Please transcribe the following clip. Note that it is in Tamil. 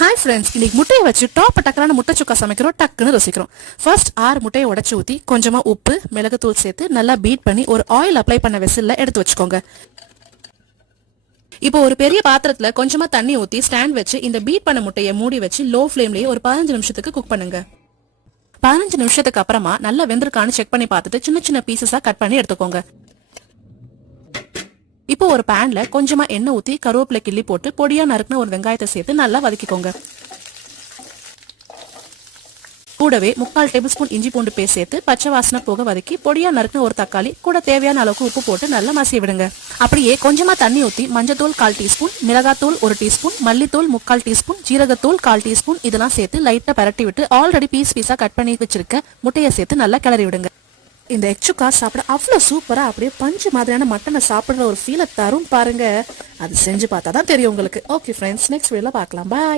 ஹாய் ஃப்ரெண்ட்ஸ், இன்னைக்கு முட்டையை வச்சு டாப் டக்கரான முட்டை சுக்கா சமைக்கிறோம். டக்குன்னு ரசிக்கிறோம். ஃபர்ஸ்ட் 6 முட்டையை உடைச்சு ஊற்றி கொஞ்சமா உப்பு மிளகுத்தூள் சேர்த்து நல்லா பீட் பண்ணி ஒரு ஆயில் அப்ளை பண்ண வெசில்ல எடுத்து வச்சுக்கோங்க. இப்போ ஒரு பெரிய பாத்திரத்துல கொஞ்சமா தண்ணி ஊற்றி ஸ்டாண்ட் வச்சு இந்த பீட் பண்ண முட்டையை மூடி வச்சு லோ ஃப்ளேம்லயே ஒரு 15 நிமிஷத்துக்கு குக் பண்ணுங்க. 15 நிமிஷத்துக்கு அப்புறமா நல்லா வெந்திருக்கான்னு செக் பண்ணி பார்த்துட்டு சின்ன சின்ன பீசஸா கட் பண்ணி எடுத்துக்கோங்க. இப்போ ஒரு பேன்ல கொஞ்சமா எண்ணெய் ஊத்தி கருவேப்பிலை கிள்ளி போட்டு பொடியா நறுக்குன ஒரு வெங்காயத்தை சேர்த்து நல்லா வதக்கிக்கோங்க. கூடவே 3/4 டேபிள் ஸ்பூன் இஞ்சி பூண்டு பேஸ்ட் சேர்த்து பச்சை வாசனை போக வதக்கி பொடியா நறுக்குன ஒரு தக்காளி கூட தேவையான அளவுக்கு உப்பு போட்டு நல்லா மசிய விடுங்க. அப்படியே கொஞ்சமா தண்ணி ஊத்தி மஞ்சத்தூள் 1/4 டீஸ்பூன், மிளகாத்தூள் 1 டீஸ்பூன், மல்லித்தூள் 3/4 டீஸ்பூன், ஜீரகத்தூள் 1/4 டீஸ்பூன் இதெல்லாம் சேர்த்து லைட்டா பரட்டி விட்டு ஆல்ரெடி பீஸா கட் பண்ணி வச்சிருக்க முட்டையை சேர்த்து நல்லா கிளறி விடுங்க. இந்த எக் சுக்கா சாப்பிட அவ்வளோ சூப்பரா அப்படியே பஞ்சு மாதிரியான மட்டனை சாப்பிடுற ஒரு ஃபீலை தரும் பாருங்க. அது செஞ்சு பார்த்தா தான் தெரியும் உங்களுக்கு. ஓகே ஃப்ரெண்ட்ஸ், நெக்ஸ்ட் வீடியோல பார்க்கலாம். பாய்.